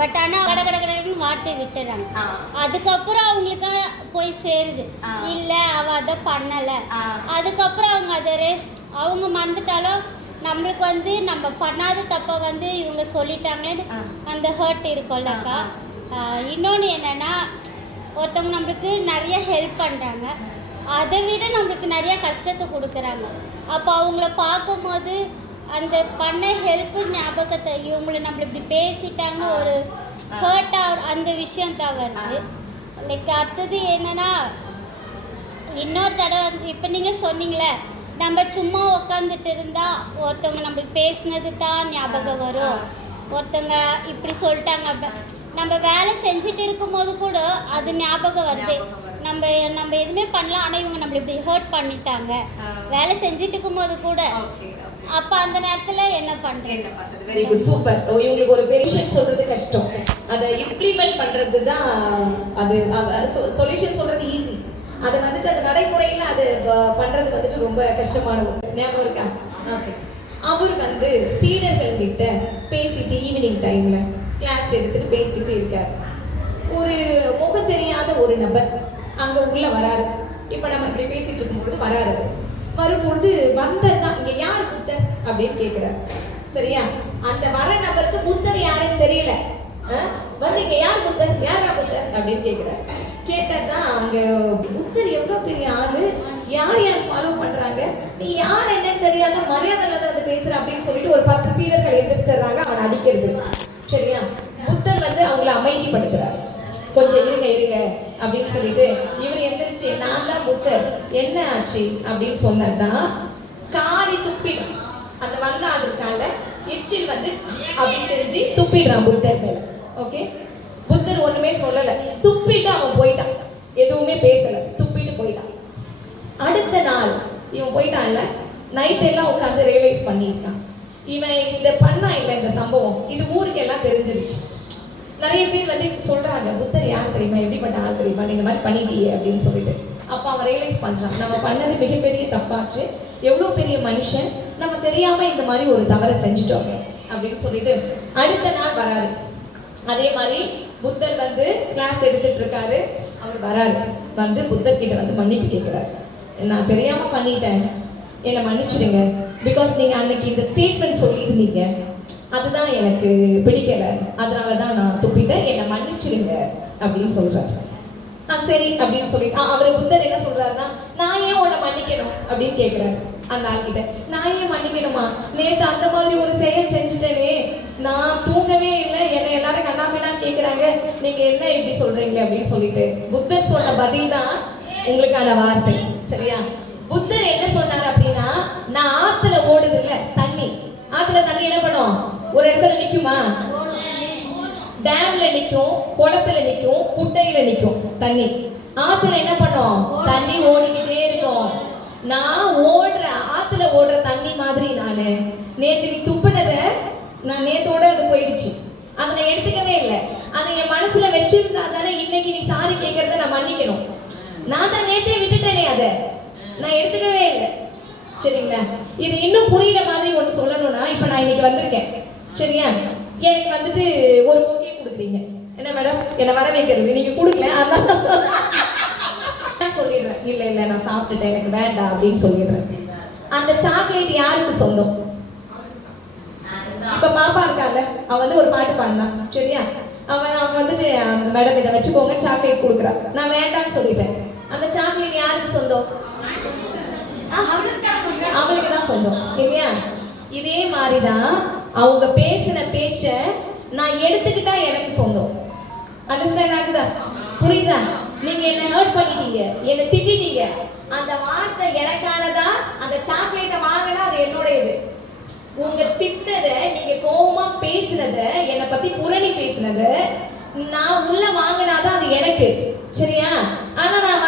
But ஆனால் கடகடன்னு வார்த்தை விட்டுறாங்க. அதுக்கப்புறம் அவங்களுக்கு போய் சேருது, இல்லை அவள் அதை பண்ணலை. அதுக்கப்புறம் அவங்க அதை அவங்க மறந்துட்டாலும் நம்மளுக்கு வந்து நம்ம பண்ணாத தப்பை வந்து இவங்க சொல்லிட்டாங்களேன்னு அந்த ஹர்ட் இருக்கும்லக்கா. இன்னொன்று என்னென்னா, ஒருத்தவங்க நம்மளுக்கு நிறைய ஹெல்ப் பண்ணுறாங்க, அதை விட நம்மளுக்கு நிறைய கஷ்டத்தை கொடுக்குறாங்க. அப்போ அவங்கள பார்க்கும்போது அந்த பண்ண ஹெல்ப்பு ஞாபகத்தை இவங்களை நம்மளை இப்படி பேசிட்டாங்க ஒரு ஹர்ட்டாக அந்த விஷயம் தான் வருது. லைக் அடுத்தது என்னென்னா, இன்னொரு தடவை இப்போ நீங்கள் சொன்னீங்களே, நம்ம சும்மா உட்காந்துட்டு இருந்தால் ஒருத்தவங்க நம்மளுக்கு பேசினது தான் ஞாபகம் வரும். ஒருத்தவங்க இப்படி சொல்லிட்டாங்க, நம்ம வேலை செஞ்சுட்டு இருக்கும்போது கூட அது ஞாபகம் வருது. நம்ம எதுவுமே பண்ணலாம், ஆனால் இவங்க நம்மளை இப்படி ஹர்ட் பண்ணிட்டாங்க வேலை செஞ்சுட்டு இருக்கும்போது கூட. அப்போ அந்த நேரத்தில் என்ன பண்ணுறது? Very good, super. இவங்களுக்கு ஒரு பெரிஷன் சொல்கிறது கஷ்டம், அதை இம்ப்ளிமெண்ட் பண்ணுறது தான். அது சொல்யூஷன் சொல்கிறது ஈஸி, அதை வந்துட்டு அது நடைமுறையில் அது பண்ணுறது வந்துட்டு ரொம்ப கஷ்டமான ஞாபகம் இருக்கா? ஓகே. அவர் வந்து சீடர்கள் கிட்ட பேசிட்டு ஈவினிங் டைமில் கிளாஸ் எடுத்துகிட்டு பேசிட்டு இருக்கார். ஒரு முகம் தெரியாத ஒரு நபர் அங்கே உள்ளே வராரு. இப்போ நம்ம இப்படி பேசிட்டு இருக்கும்போது வராரு. வரும்பொழுது வந்ததான் இங்கே யார் புத்தர் அப்படின்னு கேட்குறாரு. சரியா? அந்த வர நபருக்கு புத்தர் யாருன்னு தெரியல. வந்து இங்கே யார் புத்தர், யாரா புத்தர் அப்படின்னு கேட்குறாரு. கேட்டதான் அங்கே புத்தர் எவ்வளோ பெரிய ஆளு, யார் யார் ஃபாலோ பண்ணுறாங்க, நீ யார் என்னன்னு தெரியாத மரியாதை இல்லாத வந்து பேசுகிற அப்படின்னு சொல்லிட்டு ஒரு 10 சீடர்கள் எந்திரிச்சிடுறாங்க அவனை அடிக்கிறது. சரியா? புத்தர் வந்து அவங்கள அமைதிப்படுத்துறாரு. கொஞ்சம் இருங்க அப்படின்னு சொல்லிட்டு இவர் எந்திரிச்சு, நான் தான் புத்தர், என்ன ஆச்சு அப்படின்னு சொன்னதான் காரி துப்பிடும். அந்த வந்த ஆள் இருக்கால எச்சில் வந்து அப்படி தெரிஞ்சு துப்பிடுறான் புத்தர் மேல. ஓகே, புத்தர் ஒண்ணுமே சொல்லல, துப்பிட்டு அவன் போயிட்டான், எதுவுமே பேசல, துப்பிட்டு போயிட்டான். அடுத்த நாள் இவன் போயிட்டான்ல, நைட் எல்லாம் உட்காந்து ரியலைஸ் பண்ணியிருக்கான். இவன் இந்த பண்ணா இல்லை, இந்த சம்பவம் இது ஊருக்கு எல்லாம் தெரிஞ்சிருச்சு. நிறைய பேர் வந்து சொல்றாங்க, புத்தர் யார் தெரியுமா, எப்படிப்பட்ட ஆள் தெரியுமா, நீங்க மாதிரி பண்ணிட்டீங்க அப்படின்னு சொல்லிட்டு. அப்போ அவன் ரியலைஸ் பண்றான், நம்ம பண்ணது மிகப்பெரிய தப்பாச்சு, எவ்வளோ பெரிய மனுஷன், நம்ம தெரியாம இந்த மாதிரி ஒரு தவறை செஞ்சுட்டோம் அப்படின்னு சொல்லிட்டு அடுத்த நாள் வராரு. அதே மாதிரி புத்தர் வந்து கிளாஸ் எடுத்துட்டு இருக்காரு. அவர் வராரு, வந்து புத்தர் கிட்ட வந்து மன்னிப்பு கேட்கிறாரு. நான் தெரியாம பண்ணிட்டேன், என்னை மன்னிச்சிடுங்க, பிகாஸ் நீங்க அன்னைக்கு இந்த ஸ்டேட்மெண்ட் சொல்லியிருந்தீங்க, அதுதான் எனக்கு பிடிக்கல, அதனாலதான் நான் துப்பிட்டேன், என்னை மன்னிச்சிடுங்க அப்படின்னு சொல்றாரு. சரி அப்படின்னு சொல்லிட்டு அவர் புத்தர் என்ன சொல்றாருன்னா, நான் ஏன் உன்னை மன்னிக்கணும் அப்படின்னு கேட்கிறாரு அந்த ஆள்கிட்ட. நான் ஏன் மன்னிக்கணுமா, நேற்று அந்த மாதிரி ஒரு செயல் செஞ்சுட்டேனே, நான் தூங்கவே இல்லை, என்னை எல்லாரும் கண்ணாமேனான்னு கேட்குறாங்க, நீங்க என்ன இப்படி சொல்றீங்களே அப்படின்னு சொல்லிட்டு புத்தர் சொன்ன பதில் தான் உங்களுக்கான வார்த்தை. சரியா? புத்தர் என்ன சொன்னார் அப்படின்னா, நான் ஆத்துல ஓடுது இல்ல தண்ணி, ஆத்துல தண்ணி என்ன பண்ணும், ஒரு இடத்துல நிக்குமா, டேம்ல நிக்கும், குளத்துல நிக்கும், குட்டையில நிக்கும் தண்ணி. ஆத்துல என்ன பண்ணும், தண்ணி ஓடிக்கிட்டே இருக்கும். நான் ஓடுற ஆத்துல ஓடுற தண்ணி மாதிரி நானு நேத்து நீ துப்புனத நான் நேத்தோட அது போயிடுச்சு, அதை நான் எடுத்துக்கவே இல்லை, அதை என் மனசுல வச்சிருந்தா தானே இன்னைக்கு நீ சாரி கேட்கறத நான் மன்னிக்கணும். நான் தான் நேத்தே விட்டுட்டேனே, அதை நான் எடுத்துக்கவே இல்லை. சரிங்களா? இது இன்னும் புரியுற மாதிரி ஒன்று சொல்லணும்னா, இப்போ நான் இன்னைக்கு வந்திருக்கேன். சரியா? எனக்கு வந்துட்டு ஒரு போட்டியை கொடுக்குறீங்க, என்ன மேடம் என்னை வர வைக்கிறது, நீங்க கொடுக்கல, அதான் சொல்லிடுறேன், இல்லை இல்லை நான் சாப்பிட்டுட்டேன், எனக்கு வேண்டாம் அப்படின்னு சொல்லிடுறேன். அந்த சாக்லேட் யாருக்கு சொந்தம்? இப்ப பாப்பா இருக்காங்க, அவ வந்து ஒரு பாட்டு பாடினான். சரியா? அவன் வந்துட்டு மேடம் இதை வச்சுக்கோங்க சாக்லேட் கொடுக்குறா, நான் வேண்டான்னு சொல்லிட்டேன். அந்த சாக்லேட் யாருக்கு சொந்தம்? அவளுக்கு தான் சொந்தம் இல்லையா? இதே மாதிரிதான் அவங்க பேசின பேச்ச நான் எடுத்துக்கிட்டா எனக்கு சொந்தம். அண்டர்ஸ்டாண்ட் ஆகுதா? புரியுதா? நீங்க என்ன ஹர்ட் பண்ணிட்டீங்க, என்ன திட்டிட்டீங்க, அந்த வார்த்தை எனக்கானதா, அந்த சாக்லேட்டை வாங்கினா அது என்னுடையது. உங்க திட்டத, நீங்க கோவமா பேசினத, என்னை பத்தி புரணி பேசினத நான் உள்ள வாங்கினாதான் அது எனக்கு. சரியா? ஆனா நான்